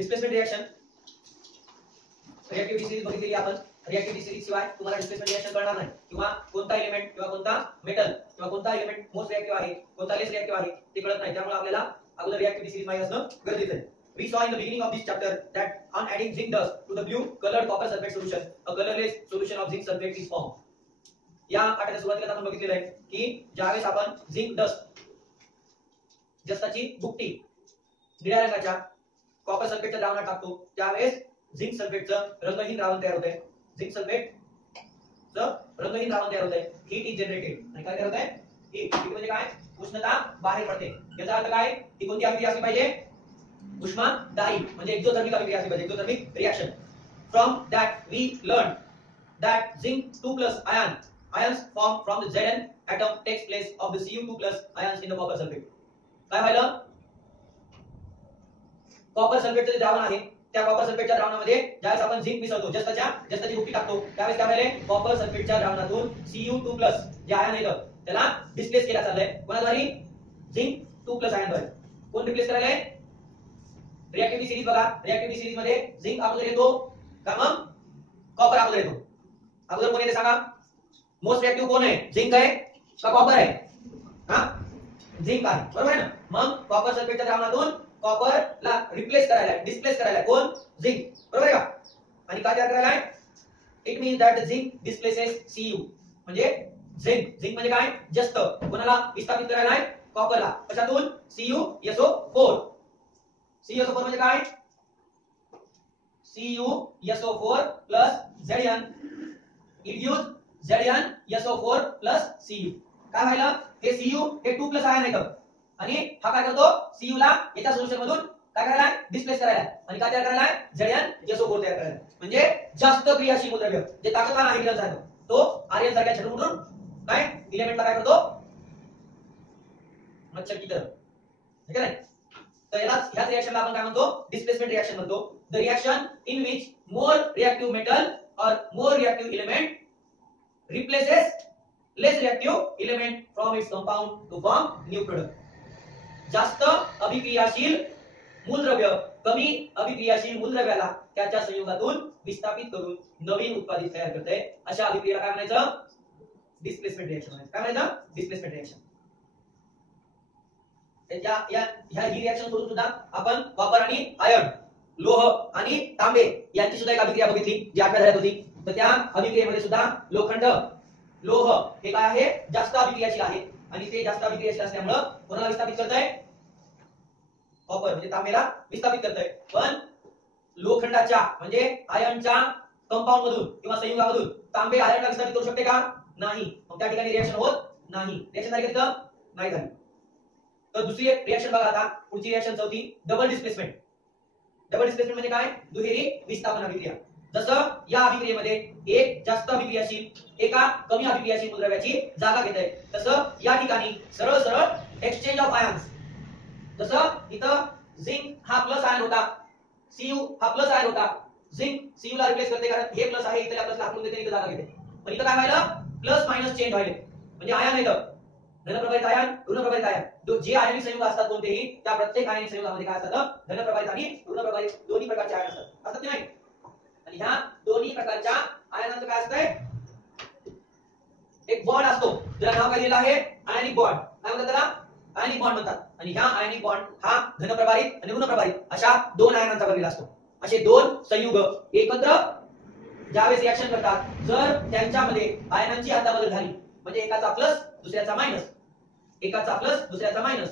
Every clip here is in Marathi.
डिस्प्लेसमेंट रिएक्शन रिएक्टिव्हिटी सिरीज बघितली आपण. रिएक्टिव्हिटी सिरीज शिवाय तुम्हाला डिस्प्लेसमेंट रिएक्शन कळणार नाही किंवा कोणता एलिमेंट किंवा कोणता मेटल किंवा कोणता एलिमेंट मोस्ट रिएक्टिव्ह आहे कोणता लेस रिएक्टिव्ह आहे ते कळत नाही. त्यामुळे आपल्याला अगोदर रिएक्टिव्हिटी सिरीज माहिती असणं गरजेचं आहे. We saw in the beginning of this chapter that on adding zinc dust to the blue colored copper sulfate solution, a colorless solution of zinc sulfate is formed. या पाठाच्या सुरुवातीला आपण बघितलेलं आहे की ज्यावेळेस आपण झिंक डस्ट जस्ताची बुकटी निळ्या रंगाच्या कॉपर सल्फेटच्या द्रावणात टाकतो त्यावेळेस झिंक सल्फेटचं रंगहीन द्रावण तयार होते. झिंक सल्फेटचं रंगहीन द्रावण तयार होते. Heat is generated. आणि काय तयार होते? हीट म्हणजे काय? उष्णता बाहेर पडते. याचा अर्थ काय? ती कोणती अभिक्रिया असली पाहिजे? उष्मादायी म्हणजे एक्झोथर्मिक अभिक्रिया असली पाहिजे. Exothermic reaction. From that we learn that zinc 2+ ions formed from the Zn atom takes place of the Cu2+ ions in the copper sulfate. काय व्हायलं? कॉपर सल्फेटचे द्रावण आहे त्या कॉपर सल्फेटच्या द्रावणामध्ये ज्यावेळेस आपण झिंक मिसळतो जस्ताची बुकटी टाकतो त्यावेळेस काय व्हायले? कॉपर सल्फेटच्या द्रावणातून Cu2+ जे आयन येतं त्याला डिस्प्लेस केला चाललंय. कोणाद्वारे? झिंक 2+ आयन द्वारे. कोण रिप्लेस करायला? रिएक्टिव्हिटी सिरीज बघा. रिएक्टिव्हिटी सिरीज मध्ये झिंक अगोदर येतो का मग कॉपर अगोदर येतो? अगोदर कोण येते सांगा? मोस्ट रिएक्टिव्ह कोण आहे? झिंक आहे का कॉपर आहे? हा, झिंक आहे. बरोबर आहे ना? मग कॉपर सल्फेटच्या द्रावणातून कॉपरला रिप्लेस करायला डिस्प्लेस करायला कोण? झिंक. बरोबर आहे का? आणि काय तयार करायला? It means that zinc displaces Cu. म्हणजे झिंक म्हणजे काय? जस्त. कोणाला विस्थापित करायला? कॉपरला. कशातून? CuSO4. CuSO4 म्हणजे काय? CuSO4 plus Zn. It gives ZnSO4 plus Cu. काय व्हायला? हे Cu हे 2+ आयन आहे आणि हा काय करतो? Cu ला याच्या सोल्युशन मधून काय करायला? डिस्प्लेस करायला. आणि काय तयार करायला? ZnSO4 तयार करायला. म्हणजे जास्त क्रियाशील मूलद्रव्य जे ताकदवान हायड्रोजन आहे तो आर्यन सारख्या छेडून काय एलिमेंटला काय करतो? मच्छर की तरह. ठीक आहे? तर ह्याच रिएक्शनला आपण काय म्हणतो? डिस्प्लेसमेंट रिएक्शन म्हणतो. The reaction in which more reactive metal or more reactive element replaces less reactive element from its compound to form new product. जास्त अभिक्रियाशील मूलद्रव्य कमी अभिक्रियाशील मूलद्रव्याला त्याच्या संयोगातून विस्थापित करून नवीन उत्पादित तयार करते. अशा अभिक्रियेला काय म्हणायचं? डिस्प्लेसमेंट रिएक्शन म्हणायचं. काय म्हणायचं? Displacement reaction. ही रिएक्शन करून सुद्धा आपण कॉपर आणि आयर्न, लोह आणि तांबे यांची सुद्धा एक अभिक्रिया बघितली जी आपल्या धड्यात होती. तर त्या अभिक्रियेमध्ये सुद्धा लोखंड लोह हे काय आहे? जास्त अभिक्रियाशील आहे आणि ते जास्त अभिक्रियाशील असल्यामुळे कोणाला विस्थापित करतंय? कॉपर म्हणजे तांबेला विस्थापित करतंय. पण लोखंडाच्या म्हणजे आयर्नच्या कंपाऊंड मधून किंवा संयुगामधून तांबे आयर्नला विस्थापित करू शकते का? नाही. मग त्या ठिकाणी रिएक्शन होत नाही. रिएक्शन झाली का? नाही झाली. तर दुसरी एक रिएक्शन बघा आता. पुढची रिएक्शन चौथी, डबल डिस्प्लेसमेंट. डबल डिस्प्लेसमेंट म्हणजे काय? दुहेरी विस्थापन अभिक्रिया. जसं या अभिक्रियेमध्ये एक जास्त अभिक्रियाशील एका कमी अभिक्रियाशील मूलद्रव्याची जागा घेत आहे तसं या ठिकाणी सरळ सरळ एक्सचेंज ऑफ आयन्स. जसं इथं झिंक हा प्लस आयन होता, Cu हा प्लस आयन होता. झिंक Cu ला रिप्लेस करते कारण हे प्लस आहे इथल्या प्लसला हटवून देते इथं जागा घेते. पण इथं काय व्हायलं? प्लस मायनस चेंज व्हायले. म्हणजे आयन येतं धनप्रभारित आयन ऋणप्रभारित आयन. जे आयनिक संयुग असतात कोणतेही त्या प्रत्येक आयनिक संयुगामध्ये काय असतात? धनप्रभारित आणि ऋणप्रभारित दोन्ही प्रकारचे आयन असतात की नाही? आणि ह्या दोन्ही प्रकारच्या आयनांचं काय असतंय? एक बॉन्ड असतो ज्याला नाव काय दिलेलं आहे? Ionic bond. काय म्हणतात त्याला? आयनिक बॉन्ड म्हणतात. आणि ह्या आयनिक बॉन्ड हा धनप्रभारित आणि ऋणप्रभारित अशा दोन आयनांचा बनलेला असतो. असे दोन संयुग एकत्र ज्यावेळेस रिएक्शन करतात जर त्यांच्यामध्ये आयनांची अदलाबदल झाली म्हणजे एकाचा प्लस दुसऱ्याचा मायनस, एकाचा प्लस दुसऱ्याचा मायनस,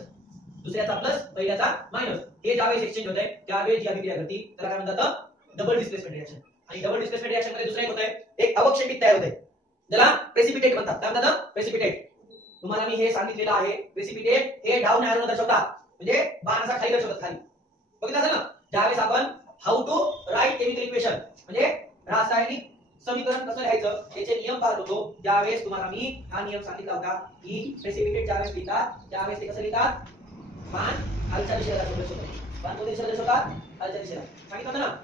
दुसऱ्याचा प्लस पहिल्याचा मायनस, हे ज्यावेळेस एक्सचेंज होते त्यावेळेस जी अभिक्रिया घडते त्याला काय म्हणतात? Double displacement reaction. आणि डबल डिस्प्लेसमेंट रिएक्शन मध्ये दुसरं एक होतंय, एक अवक्षेपित तयार होते ज्याला प्रेसिपिटेट म्हणतात. काय म्हणतात? प्रेसिपिटेट. तुम्हाला मी हे सांगितलेलं आहे. प्रेसिपिटेट हे डाऊन एरो दर्शवतात म्हणजे बाण असा खाली दर्शवतात खाली. बघितलं असेल ना? ज्यावेळेस आपण how to write chemical equation म्हणजे रासायनिक समीकरण कसं लिहायचं याचे नियम पाहत होतो त्यावेळेस तुम्हाला मी हा नियम सांगितला होता की प्रेसिपिटेट ज्यावेळेस लिहितात त्यावेळेस ते कसं लिहितात? बाण खालच्या दिशेला दर्शवतात. बाण कोणत्या दिशेला दर्शवतात? खालच्या दिशेला. सांगितलं होतं ना?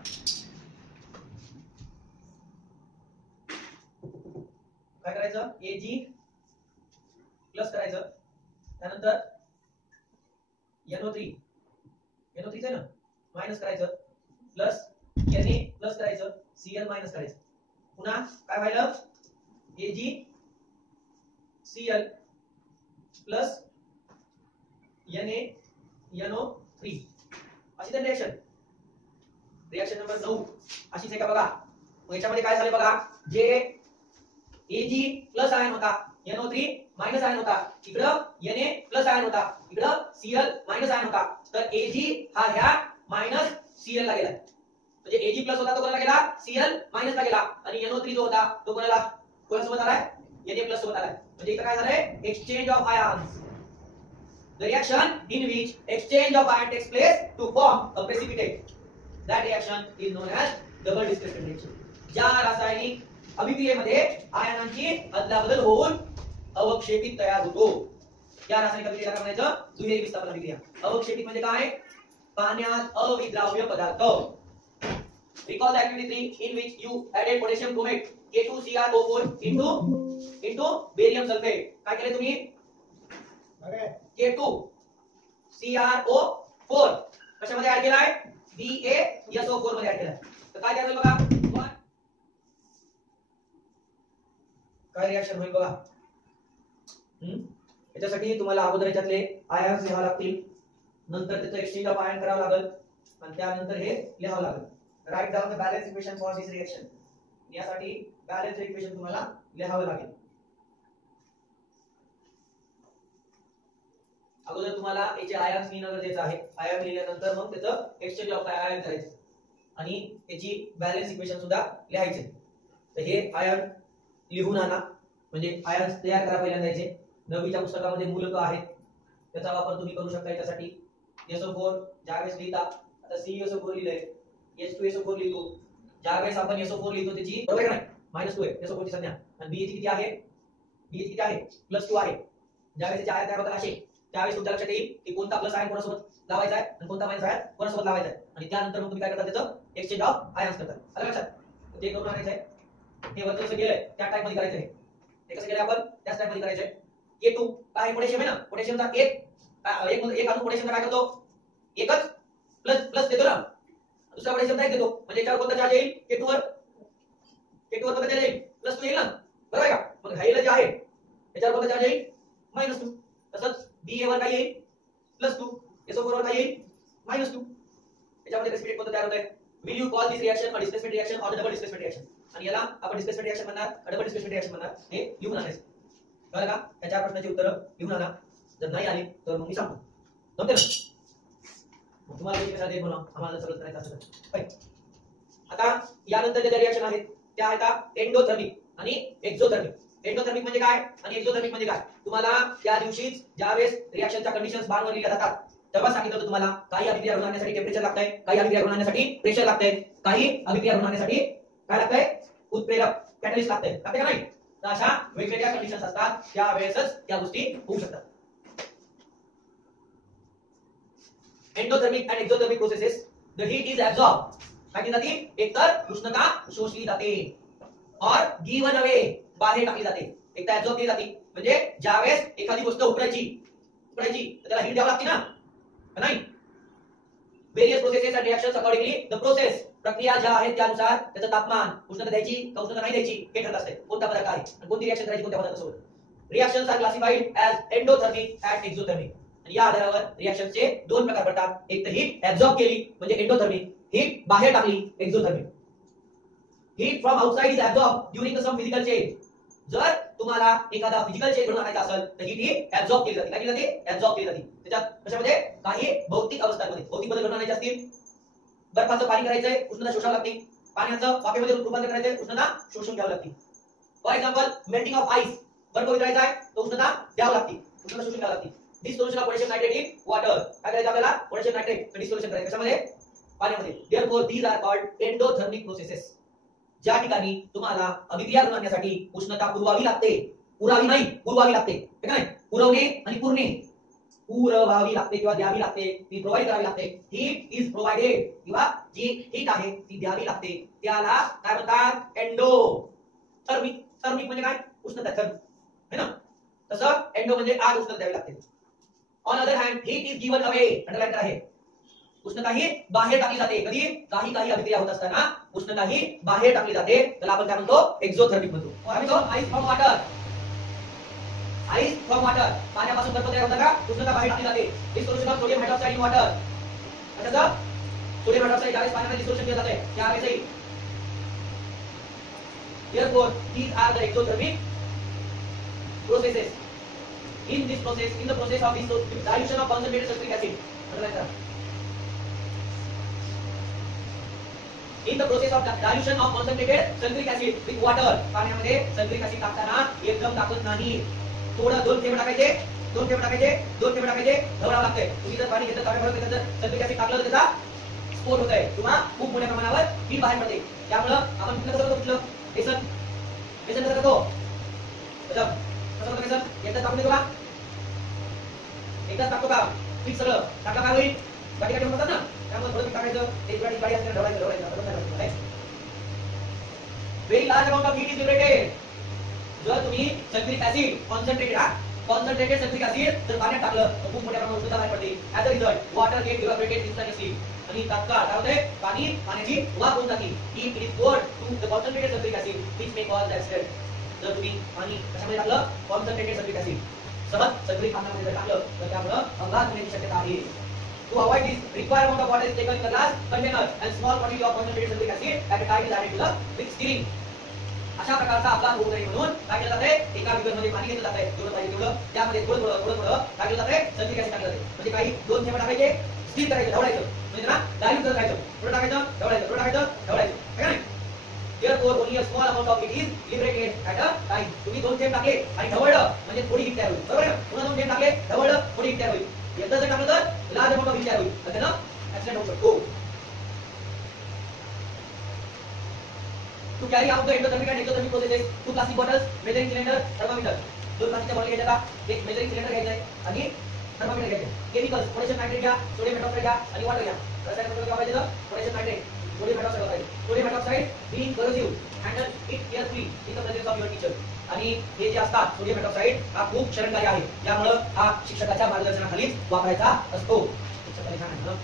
काय करायचं? Ag प्लस करायचं त्यानंतर NO3 आहे ना मायनस करायचं प्लस Na प्लस करायचं Cl मायनस करायचं. पुन्हा काय व्हायलं AgCl प्लस NaNO3 अशी तर रिएक्शन नंबर 9 अशीच आहे का बघा. मग याच्यामध्ये काय झाले बघा, जे Ag प्लस आयन होता, NO3 मायनस आयन होता, इकडं Na प्लस आयन होता, इकडं Cl मायनस आयन होता. तर Ag हा ह्या मायनस Cl ला गेला. म्हणजे Ag प्लस होता तो कोणाला गेला, Cl मायनस ला गेला. आणि NO3 जो होता तो कोणासोबत आलाय, Na प्लस सोबत आलाय. म्हणजे इथं काय झालंय, exchange of ions. The reaction in which exchange of ion takes place to form a precipitate. That reaction is known as double displacement reaction. ज्या रासायनिक अभिक्रियेमध्ये आयनांची अदलाबदल होऊन अवक्षेपित तयार होतो, या रासायनिक अभिक्रियेला काय म्हणायचं, दुहेरी विस्थापन अभिक्रिया. अवक्षेपित म्हणजे काय, पाण्यात अविद्राव्य पदार्थ. Recall the activity 3 in which you added potassium chromate K2CrO4 into barium sulfate. काय केले तुम्ही, K2CrO4 कशामध्ये ऍड केलाय, BaSO4 मध्ये ऍड केलाय. तर काय होईल बघा, काय रिएक्शन होईल बघा. याच्यासाठी तुम्हाला अगोदर याच्यातले आयन्स लिहावे लागतील, नंतर त्याचं एक्सचेंज ऑफ आयन करावं लागेल, आणि त्यानंतर हे लिहावं लागेल. Write down the balance equation for this reaction. यासाठी बॅलन्स इक्वेशन तुम्हाला लिहावं लागेल. अगोदर तुम्हाला याचे आयन्स लिहिणं गरजेचं आहे. आयन लिहिल्यानंतर मग त्याचं एक्सचेंज ऑफ आयन करायचं आणि त्याची बॅलन्स इक्वेशन सुद्धा लिहायचे. तर हे आयन लिहून आणा, म्हणजे आयन्स तयार करा पहिल्यांदा. याचे 9वीच्या पुस्तकामध्ये मूलक आहेत, त्याचा वापर तुम्ही करू शकता. याच्यासाठी SO4 ज्यावेळेस लिहिता, आता CSO4 लिहिलंय, H2SO4 लिहितो. ज्यावेळेस आपण SO4 लिहितो त्याची बरोबर नाही -2 आहे SO4 ची संज्ञा, आणि BH किती आहे, BH किती आहे, +2 आहे. ज्यावेळेस त्याचे आयन तयार होतात असे, त्यावेळेस तुमच्या लक्षात येईल की कोणता प्लस आयन कोणासोबत लावायचा आहे आणि कोणता मायनस आयन कोणासोबत लावायचा आहे. आणि त्यानंतर मग तुम्ही काय करता, त्याचं एक्सचेंज ऑफ आयन्स करता. आलं लक्षात, ते करून आणायचं आहे. हे वरचं कसं गेलंय त्या टाइप मध्ये करायचं आहे. ते कसं केलंय आपण, त्याच टाइप मध्ये करायचं आहे. K2 काय, पोटॅशियम आहे ना, पोटॅशियमचा एक अणू पोटॅशियमचा काय करतो, एकच प्लस देतो ना, दुसरा पोटॅशियमचा एक देतो. म्हणजे याच्यावर कोणता चार्ज येईल, K2 वर कोणता चार्ज येईल, +2 येईल ना, बरोबर आहे का. मग राहिलेलं जे आहे त्याच्यावर कोणता चार्ज येईल, -2. तसंच Ba वर काय येईल, +2, SO4 वर काय येईल, -2. याच्यामध्ये प्रेसिपिटेट कोणतं तयार होतंय, will you call this reaction a displacement reaction or double displacement reaction. आणि याला आपण डिस्प्लेसमेंट रिएक्शन म्हणणार, डबल डिस्प्लेसमेंट रिएक्शन म्हणणार. हे लिहून आणायचं, कळलं का. त्याच्या प्रश्नाची उत्तरं लिहून आणा. जर नाही आली तर मग मी सांगतो, जमते ना. मग तुम्हाला किती कशा देत म्हणा, आम्हाला सगळं करायचं असतं. आता यानंतर ज्या रिएक्शन आहेत त्या आहेत एंडोथर्मिक आणि एक्झोथर्मिक. एंडोथर्मिक म्हणजे काय आणि एक्झोथर्मिक म्हणजे काय, तुम्हाला त्या दिवशीच ज्यावेळेस रिएक्शनच्या कंडिशन्स बारवर लिहिल्या जातात तेव्हा सांगितलं होतं तुम्हाला. काही अभिक्रिया घडून आणण्यासाठी टेम्परेचर लागतंय, काही अभिक्रिया घडून आणण्यासाठी प्रेशर लागतंय, काही अभिक्रिया घडून आणण्यासाठी काय लागतंय, उत्प्रेरक कॅटलिस्ट लागतंय, लागतंय का नाही. तर अशा वेगवेगळ्या कंडिशन्स असतात, त्यावेळेसच त्या गोष्टी होऊ शकतात. Endothermic and exothermic processes, the heat is absorb. काय केली जाते, एकतर उष्णता शोषली जाते और गिवन अवे बाहेर टाकली जाते. एक तर ऍब्सॉर्ब केली जाते, म्हणजे ज्यावेळेस एखादी गोष्ट उकडायची तर त्याला हीट द्यावी लागते ना, नाही. Various processes and reactions accordingly the process, प्रक्रिया ज्या आहेत त्यानुसार त्याचं तापमान, उष्णता द्यायची का उष्णता नाही द्यायची हे ठरत असते. कोणता पदार्थ आहे आणि कोणती रिएक्शन करायची कोणत्या पदार्थासोबत. Reactions are classified as endothermic and exothermic. आणि या आधारावर रिएक्शनचे दोन प्रकार पडतात. एक तर हीट ऍब्सॉर्ब केली म्हणजे एंडोथर्मिक, हीट बाहेर टाकली exothermic. Heat from outside is absorb during some physical change. जर तुम्हाला एखादा फिजिकल चेंज घडून आणायचा असेल तर हीट ही ऍब्सॉर्ब केली जाते. काय केली जाते, ऍब्सॉर्ब केली जाते. त्याच्यात कशामध्ये, काही भौतिक अवस्थांमध्ये भौतिक बदल घडून आणायचे असतील. बर्फाचं पाणी करायचंय, उष्णता शोषावी लागते. पाण्याचं वाफेमध्ये रूपांतर करायचंय, उष्णता शोषून घ्यावी लागते. For example melting of ice, बर्फ वितळायचा आहे तो उष्णता द्यावी लागते, उष्णता शोषून घ्यावी लागते. Dissolution of potassium nitrate in water, काय करायचं आपल्याला, पोटॅशियम नायट्रेट डिसोल्यूशन करायचं कशामध्ये, पाण्यामध्ये. Therefore these are called endothermic processes. ज्या ठिकाणी तुम्हाला अभिक्रिया घडून आणण्यासाठी उष्णता पुरवावी लागते, पुरावी नाही पुरवावी लागते, ठीक आहे. पुरवणे आणि पुरणे, पुरवावी लागते किंवा द्यावी लागते, ती प्रोव्हाइड करावी लागते. हीट इज प्रोव्हाइडेड, किंवा जी हीट आहे ती द्यावी लागते, त्याला काय म्हणतात, एंडोथर्मिक. थर्मिक म्हणजे काय, उष्णता थर्म है ना. तसं एंडो म्हणजे आत उष्णता द्यावी लागते. On other hand heat is given away, underline करा हे. उष्णता ही बाहेर टाकली जाते. कधी काही अभिक्रिया होत असताना उष्णता ही बाहेर टाकली जाते, त्याला आपण काय म्हणतो, एक्झोथर्मिक म्हणतो. Ice from water, ice from water, पाण्यापासून बर्फ तयार होता का, उष्णता बाहेर टाकली जाते. This solution of sodium hydroxide in water. अच्छा, सोडियम हायड्रॉक्साइड ज्यावेळेस पाण्यामध्ये डिसोल्यूशन केलं जाते त्यावेळेसही. Therefore, these are the exothermic processes. In this process, in the process of dilution of concentrated sulfuric acid, in the process of dilution of concentrated sulfuric acid with water, पाण्यामध्ये सल्फ्युरिक ऍसिड टाकताना एकदम टाकत नाही, थोडं 2 थेंब टाकायचे, 2 थेंब टाकायचे, 2 थेंब टाकायचे, ढवळावं लागतंय. तुम्ही जर पाणी घेतलं त्यामुळे जर सल्फ्युरिक ऍसिड टाकलं तर त्याचा स्फोट होत आहे किंवा खूप मोठ्या प्रमाणावर हीट बाहेर पडते. त्यामुळे आपण कुठलं कसं करतो, बेसन बेसन कसं करतो, कसं करतो बेसन, एकदा टाकून देतो का, एकदाच टाकतो का, पीठ सगळं टाका काय होईल, गाठी गाठी होतात ना, त्यामुळे थोडं पीठ टाकायचं, एक गाठी गाठी असते ढवळायचं. Very large amount of heat is liberated. जर तुम्ही sulphuric acid concentrated sulphuric acid जर पाण्यात टाकलं तर खूप मोठ्या प्रमाणात उष्णता बाहेर पडते. As a result water get evaporated instantly, आणि तात्काळ काय होते, पाण्याची वाफ होऊन जाते. If it is poured to the concentrated sulphuric acid which may cause the accident. जर तुम्ही पाणी कशामध्ये टाकलं, कॉन्सन्ट्रेटेड सल्फ्युरिक ऍसिड, समज सल्फ्युरिक पाण्यामध्ये जर टाकलं तर त्यामुळे अपघात होण्याची शक्यता आहे. To avoid this, required amount of water is taken in the glass container and small quantity of concentrated sulfuric acid at a time is added to the mixed stirring. अशा प्रकारचा अपघात होऊ नये म्हणून काय केलं जाते, एका बिगर मध्ये पाणी घेतलं जाते, जेवढं पाहिजे तेवढं, त्यामध्ये थोडं टाकलं जाते, सल्फ्युरिक ऍसिड टाकलं जाते. म्हणजे काही 2 थेंब टाकायचे, स्टीर करायचं, ढवळायचं, म्हणजे ना डायल्यूट करत राहायचं, थोडं टाकायचं, ढवळायचं, थोडं टाकायचं, ढवळायचं, है ना. Therefore only a small amount of it is liberated at a time. तुम्ही 2 थेंब टाकले आणि ढवळलं म्हणजे थोडी हीट तयार होईल, बरोबर आहे. पुन्हा 2 थेंब टाकले, ढवळलं, थोडी हीट तयार होईल. एकदा जर टाकलं तर लार्ज अमाउंट ऑफ हीट तयार होईल, तर त्यानं ऍक्सिडेंट होऊ शकतो. To carry out the endothermic and exothermic processes, 2 plastic bottles, measuring cylinder, thermometer. 2 प्लास्टिकच्या बॉटल घ्यायच्या का, एक मेजरिंग सिलेंडर घ्यायचं आहे आणि थर्मोमीटर घ्यायचं. केमिकल्स, पोटॅशियम नायट्रेट घ्या, सोडियम हायड्रॉक्साइड घ्या आणि वॉटर घ्या. रसायन पदार्थ काय पाहिजे, पोटॅशियम नायट्रेट, सोडियम हायड्रॉक्साइड वापरायचं. Sodium hydroxide being corrosive, handle it carefully in the presence of your teacher. आणि हे जे असतात सोडियम हायड्रॉक्साइड हा खूप शरणकारी आहे, त्यामुळे हा शिक्षकाच्या मार्गदर्शनाखालीच वापरायचा असतो. शिक्षकाने सांगितलं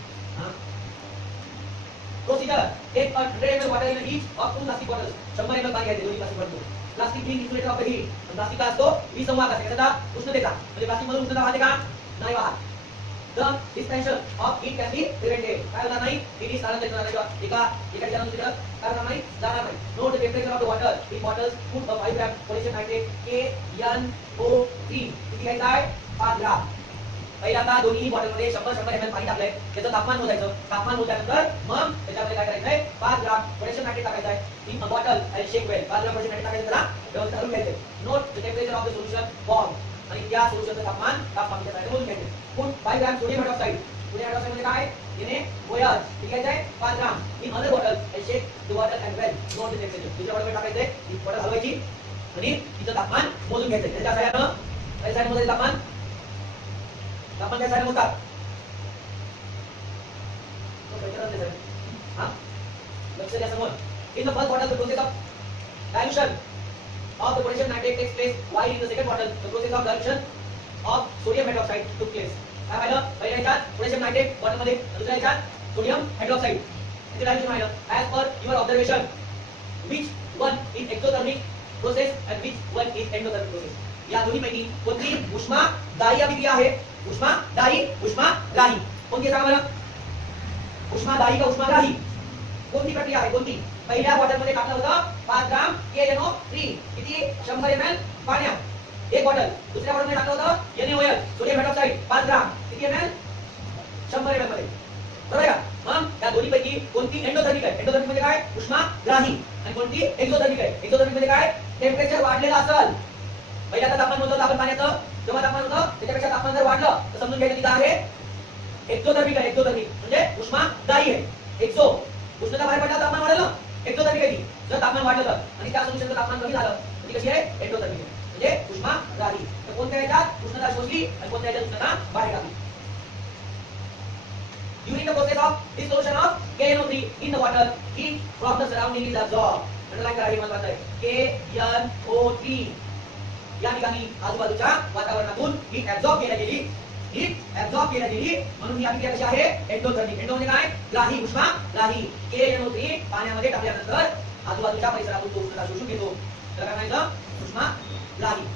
प्रोसिजर, एक 100 ml water in each of 2 plastic bottles. 100 ml पाणी घ्यायचे दोन्ही plastic bottle. Plastic being insulator of the heat. Plastic असतो विसंवाहक असते, कशाचा, उष्णतेचा. म्हणजे प्लास्टिक मधून उष्णता वाहते का, नाही वाहत. The dispersion of heat can be prevented. काय होणार नाही, heat स्थानांतरित होणार नाही, एका ठिकाणी दुसरीकडे काय होणार नाही, जाणार नाही. Note the temperature of the water. In bottles put a 5 gram potassium nitrate KNO3. किती घ्यायचं आहे, 5 ग्राम. पहिल्यांदा दोन्ही बॉटलमध्ये 100 ml पाणी टाकलंय, त्याचं तापमान मोजायचं. तापमान मोजल्यानंतर मग त्याच्यामध्ये काय करायचं आहे, 5 ग्राम पोटॅशियम नायट्रेट टाकायचं आहे. In a bottle and shake well. 5 gram potassium nitrate टाकायचं, त्याला व्यवस्थित करून घ्यायचं. Note the temperature of the solution form. आणि त्या सोल्युशनचं तापमान त्याच्यामध्ये मोजून घ्यायचं. Put 5 gram sodium hydroxide. Sodium hydroxide म्हणजे काय, NaOH. किती घ्यायचं आहे, 5 gram. In other bottle and shake the bottle and well. Note the temperature. दुसऱ्या बॉटलमध्ये टाकायचं, ती बॉटल हलवायची आणि तिचं तापमान मोजून घ्यायचं. त्याच्या सहाय्यानं काय साईड मोजायचं, तापमान त्या साईड मोजतात. लक्ष द्या समोर. In the first bottle, the process of dilution of the potassium nitrate takes place, while in the second bottle, the process of dilution of sodium hydroxide took place. काय पाहिलं, पहिल्या ह्याच्यात पोटॅशियम नायट्रेट बॉटलमध्ये, दुसऱ्या ह्याच्यात सोडियम हायड्रॉक्साइड. इथे डायल्यूशन पाहिलं. As per your observation, which one is exothermic process and which one is endothermic process? या दोन्हीपैकी कोणती उष्मादायी अभिक्रिया आहे, उष्मादायी, उष्माग्राही कोणती सांगा बरं. उष्मादायी का उष्माग्राही, कोणती प्रक्रिया आहे, कोणती. पहिल्या बॉटलमध्ये टाकलं होतं 5 ग्राम KNO3, किती, 100 ml पाण्यात, एक बॉटल. दुसऱ्या बॉटलमध्ये टाकलं होतं NaOH, सोडियम हायड्रॉक्साइड, 5 ग्राम, किती ml, 100 ml मध्ये, बरोबर का. मग या दोन्हीपैकी कोणती एंडोथर्मिक आहे, एंडोथर्मिक म्हणजे काय, उष्माग्राही, आणि कोणती एक्झोथर्मिक आहे. एक्झोथर्मिक म्हणजे काय, टेम्परेचर वाढलेलं असेल. पहिल्या तापमान मोजलं आपण पाण्याचं, तेव्हा तापमान होतं, त्याच्यापेक्षा तापमान जर वाढलं तर समजून घ्यायचं तिथं आहे एक्झोथर्मिक आहे. एक्झोथर्मिक म्हणजे उष्मादायी आहे. एक्झो, उष्णता बाहेर पडला, तापमान वाढलं, एक्झोथर्मिक आहे ती. जर तापमान वाढलं तर, आणि त्या सोल्युशनचं तापमान कमी झालं ती कशी आहे, एंडोथर्मिक आहे, म्हणजे उष्माग्राही. तर कोणत्या याच्यात उष्णता शोषली आणि कोणत्या याच्यात उष्णता बाहेर टाकली. During the process of dissolution of KNO3 in the water, heat from the surrounding is absorbed. Underline करा, हे महत्त्वाचं आहे. KNO3 या ठिकाणी आजूबाजूच्या वातावरणातून हीट ऍब्सॉर्ब केली गेली हीट ऍब्सॉर्ब केल्या गेली म्हणून ही अभिक्रिया कशी आहे एंडोथर्मिक. एंडो म्हणजे काय ग्राही उष्मा ग्राही KNO3 पाण्यामध्ये टाकल्यानंतर आजूबाजूच्या परिसरातून तो उष्णता शोषून घेतो त्याला काय म्हणायचं उष्मा ग्राही.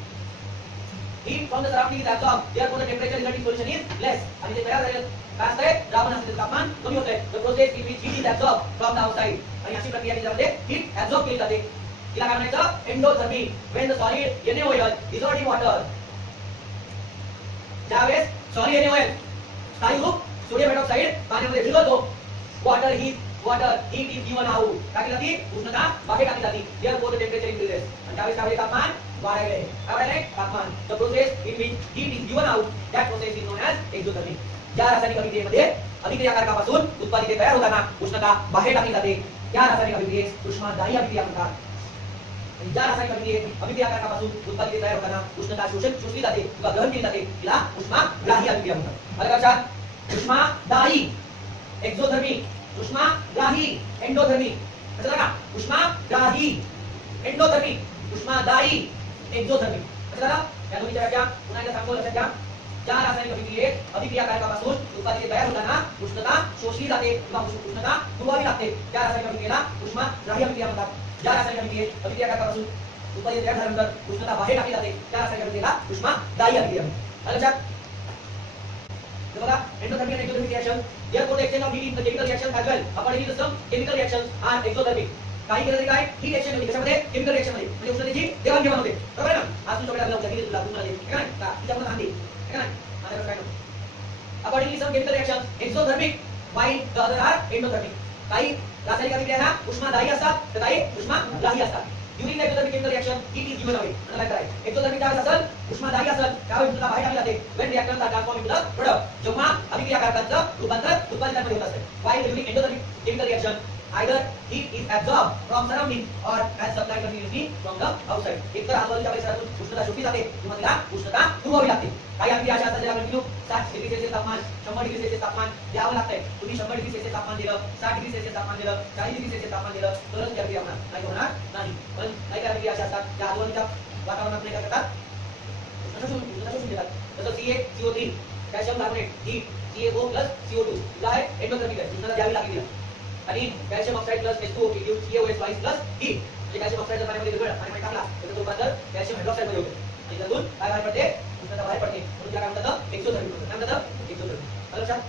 Heat from the surrounding is absorbed. Therefore, the temperature resulting solution is less. आणि ते तयार झालेलं काय असतंय द्रावण असते तापमान कमी होतंय. The process in which heat is absorbed from the outside. आणि अशी प्रक्रिया ज्यामध्ये heat absorb केली जाते तिला काय म्हणायचं endothermy. When the solid NaOH dissolved in water. ज्यावेळेस solid NaOH स्थायी रूप सोडियम हायड्रॉक्साइड पाण्यामध्ये विरघळतो water heat is given out. टाकली जाते उष्णता बाहेर टाकली जाते. Therefore, the temperature increases. आणि त्यावेळेस काय होते तापमान वाढले. काय वाढले तापमान. The process in which heat is given out that process is known as exothermy. या रासायनिक अभिक्रियेमध्ये अभिक्रियाकारकापासून उत्पादित तयार होताना उष्णता बाहेर टाकली जाते त्या रासायनिक अभिक्रियेस उष्मादायी अभिक्रिया म्हणतात. आणि ज्या रासायनिक अभिक्रियेत अभिक्रियाकारकापासून उत्पादित तयार होताना उष्णता शोषली जाते किंवा ग्रहण केली जाते तिला उष्माग्राही अभिक्रिया म्हणतात. आलं लक्षात. उष्मादायी एक्झोथर्मी उष्माग्राही एंडोथर्मी. समजलं का उष्माग्राही एंडोथर्मी उष्मादायी एक्झोथर्मी. समजलं या दोन्हीच्या व्याख्या पुन्हा एकदा सांगतो लक्षात घ्या. ज्या रासायनिक अभिक्रियेत अभिक्रियाकारकापासून उत्पादित तयार होताना उष्णता शोषली जाते किंवा उष्णता पुरवावी लागते त्या रासायनिक अभिक्रियेला उष्माग्राही अभिक्रिया म्हणतात. ज्या रासायनिक अभिक्रियेत अभिक्रियाकारकापासून उत्पादित तयार झाल्यानंतर उष्णता बाहेर टाकली जाते त्या रासायनिक अभिक्रियेला उष्मादायी अभिक्रिया म्हणतात. आलं लक्षात. बघा endothermic and exothermic reaction. Therefore, the exchange of heat in the chemical reactions as well. According to some chemical reactions are exothermic. काही केलं तरी काय हीट एक्सचेंज होते कशामध्ये केमिकल रिएक्शन मध्ये म्हणजे उष्णतेची देवाणघेवाण होते. बरोबर आहे ना. आज तुमच्याकडे आपल्याला उद्या तुला तुला दे काय ना तिच्यामध्ये सांगते काय ना माझ्याकडे काय नव्हतं. According to some chemical reactions exothermic while the other are endothermic. काही रासायनिक अभिक्रिया ना उष्मादायी असतात तर काही उष्माग्राही असतात. During the exothermic chemical reaction heat is given away. मला काय एक्झोथर्मिक ज्यावेळेस असेल उष्मादायी असेल त्यावेळेस उष्णता बाहेर टाकली जाते. When reactants are transformed into the product. जेव्हा अभिक्रियाकारकांचं रूपांतर उत्पादनामध्ये होत असते. While during endothermic chemical reaction either heat is absorbed from surrounding or as supplied continuously from the outside. एक तर आजूबाजूच्या परिसरातून उष्णता शोषली जाते किंवा तिला उष्णता पुरवावी लागते. काही अभिक्रिया अशा असतात ज्याला कंटिन्यू 60 डिग्री सेल्सिअस तापमान 100 डिग्री सेल्सिअस तापमान द्यावं लागतंय. तुम्ही 100 डिग्री सेल्सिअस तापमान दिलं 60 डिग्री सेल्सिअस तापमान दिलं 40 डिग्री सेल्सिअस तापमान दिलं तरच ती अभिक्रिया होणार नाही होणार नाही. पण काही काही अभिक्रिया अशा असतात ज्या आजूबाजूच्या वातावरणात काय करतात उष्णता शोषून घेतात. जसं CaCO3 calcium carbonate heat CaO CO2 काय एंडोथर्मिक आहे उष्णता द्यावी लागली आहे. आणि calcium oxide plus H2O reduce CaOH twice plus heat म्हणजे कॅल्शियम ऑक्साइड जर पाण्यामध्ये विरघळलं पाण्यामध्ये टाकला तर रूपांतर कॅल्शियम हायड्रॉक्साइड मध्ये होते आणि त्यातून काय बाहेर पडते उष्णता बाहेर पडते म्हणून त्याला काय म्हणतात एक्झोथर्मी म्हणतात. काय म्हणतात एक्झोथर्मी. लक्षात.